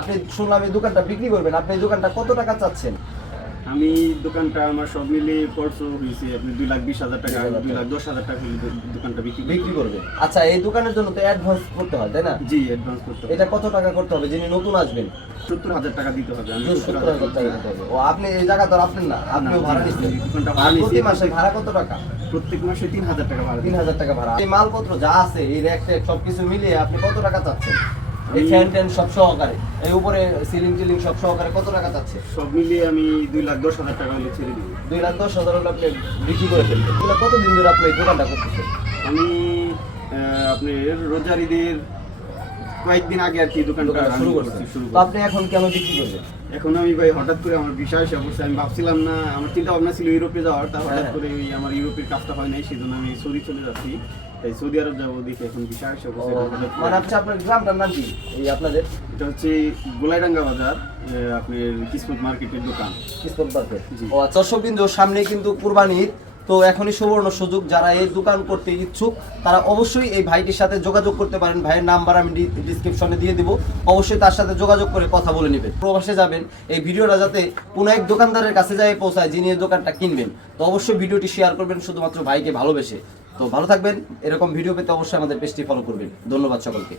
আপনি শুনলাম এই দোকানটা বিক্রি করবেন, আপনি এই দোকানটা কত টাকা চাচ্ছেন? আমি দোকানটা আমার সব মিলিয়ে খরচ হয়েছে আপনি 2,20,000 টাকা, 2,10,000 টাকা হলে দোকানটা বিক্রি করবে। আচ্ছা, এই দোকানের জন্য তো অ্যাডভান্স করতে হয়, তাই না? জি, অ্যাডভান্স করতে হবে। এটা কত টাকা করতে হবে? যিনি নতুন আসবেন 70,000 টাকা দিতে হবে। আমি 70,000 টাকা দিতে হবে। ও, আপনি এই জায়গা তো আপনার না, আপনিও ভাড়া নিচ্ছেন। দোকানটা ভাড়া নিচ্ছি। প্রতি মাসে ভাড়া কত টাকা? প্রত্যেক মাসে 3,000 টাকা ভাড়া দিই। 3,000 টাকা ভাড়া। এই মালপত্র যা আছে, এই র্যাক ট্যাক সবকিছু মিলিয়ে আপনি কত টাকা চাচ্ছেন? এই ফ্যান ট্যান সব সহকারে, এই উপরে সিলিং টিলিং সব সহকারে কত টাকা চাচ্ছে? সব মিলিয়ে আমি 2,10,000 টাকা হলে ছেড়ে দিব। 2,10,000 হলে আপনি বিক্রি করে ফেলবেন। এগুলো কতদিন ধরে আপনি এই দোকানটা করতেছেন? আমি আপনার রোজার ঈদের কয়েকদিন আগে আর কি দোকানটা শুরু করছেন। তো আপনি এখন কেন বিক্রি করবেন? এখন আমি ভাই হঠাৎ করে আমার বিষয় এসে অবশ্যই আমি ভাবছিলাম না, আমার চিন্তা ভাবনা ছিল ইউরোপে যাওয়ার, তা হঠাৎ করে ওই আমার ইউরোপের কাজটা হয় নাই, সেজন্য আমি সৌদি চলে যাচ্ছি। তাই সৌদি আরব যাবো দেখি, এখন বিষয় এসে মানে আপনার গ্রামটার নাম কি এই আপনাদের? এটা হচ্ছে গোলাইডাঙ্গা বাজার, আপনার কিসমত মার্কেটের দোকান। কিসমত মার্কেট। ও আচ্ছা, দর্শক বিন্দু, সামনে কিন্তু কুরবানি ঈদ, তো এখনই সুবর্ণ সুযোগ। যারা এই দোকান করতে ইচ্ছুক তারা অবশ্যই এই ভাইটির সাথে যোগাযোগ করতে পারেন। ভাইয়ের নাম্বার আমি ডিসক্রিপশনে দিয়ে দিব, অবশ্যই তার সাথে যোগাযোগ করে কথা বলে নেবেন। প্রবাসে যাবেন, এই ভিডিওটা যাতে কোনো এক দোকানদারের কাছে যায় পৌঁছায় যিনি এই দোকানটা কিনবেন, তো অবশ্যই ভিডিওটি শেয়ার করবেন শুধুমাত্র ভাইকে ভালোবেসে। তো ভালো থাকবেন, এরকম ভিডিও পেতে অবশ্যই আমাদের পেজটি ফলো করবেন। ধন্যবাদ সকলকে।